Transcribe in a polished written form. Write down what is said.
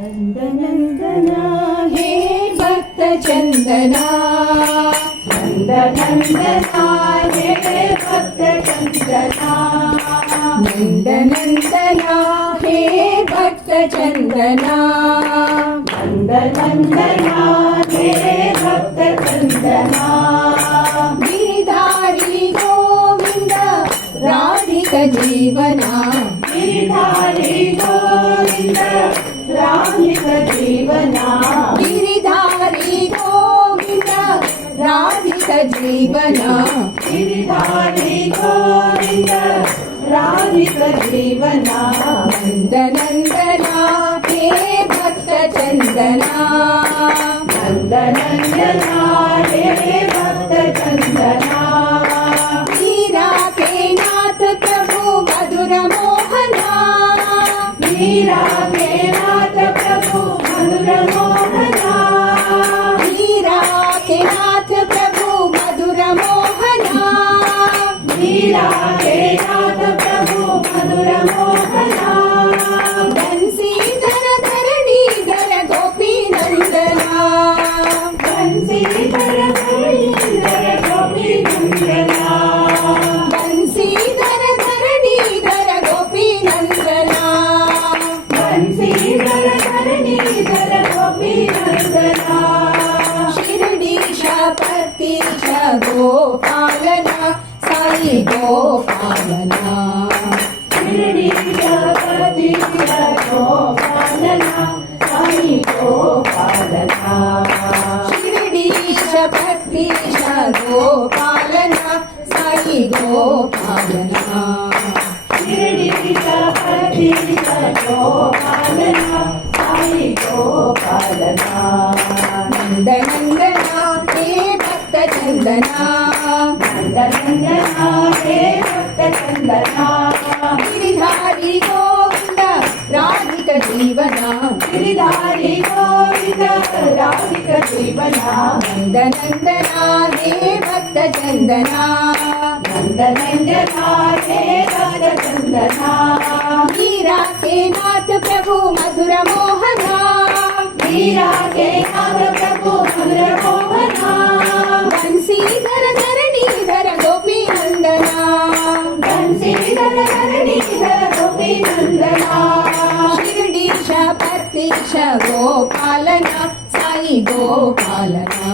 नंदनंदना हे भक्त चंदना, नंदनंदना हे भक्त चंदना, नंदनंदना हे भक्त चंदना, नंदनंदना हे भक्त चंदना। गिरिधारी गोविंद राधिक जीवना, गिरिधारी गोविंद राधिक जीवना, गिरिधारी गोविंद राधिक जीवना, गिरिधारी गोविंद राधिक जीवना। नंदनंदना हे भक्त चंदना, नंदनंदना हे भक्त चंदना। मीरा के नाथ प्रभु मधुर मोहना, मीरा के नाथ प्रभु मधुर मोहना, मीरा के नाथ प्रभु मधुर मोहना, मीरा के नाथ प्रभु मधुर मोहना। बंसीधर धरणीधर गोपी नंदना, बंसीधर धरणीधर गोपी नंदना, बंसीधर धरणीधर गोपी नंदना, बंसीधर धरणीधर गोपी नंदना। शिरडीश पतीश गोपालना, साई गोपालना, शिरडीश पतीश गोपालना, साई गोपालना, शिरडीश पतीश गोपालना, साई गोपालना, शिरडीश पतीश गोपालना, साई गोपालना। नंदनंदना हे भक्त चंदना, नंदनंदना हे भक्त चंदना। गिरिधारी गोविंद राधिक जीवना, गिरिधारी गोविंद राधिक जीवना। नंदनंदना हे भक्त चंदना, नंदनंदना हे भक्त चंदना। मीरा के नाथ प्रभु मधुर मोहना, मीरा के नाथ प्रभु मधुर मोहना। बंसीधर धरणीधर गोपी नंदना, बंसीधर धरणीधर गोपी नंदना। शिरडीश पतीश गोपालना, साई गोपालना,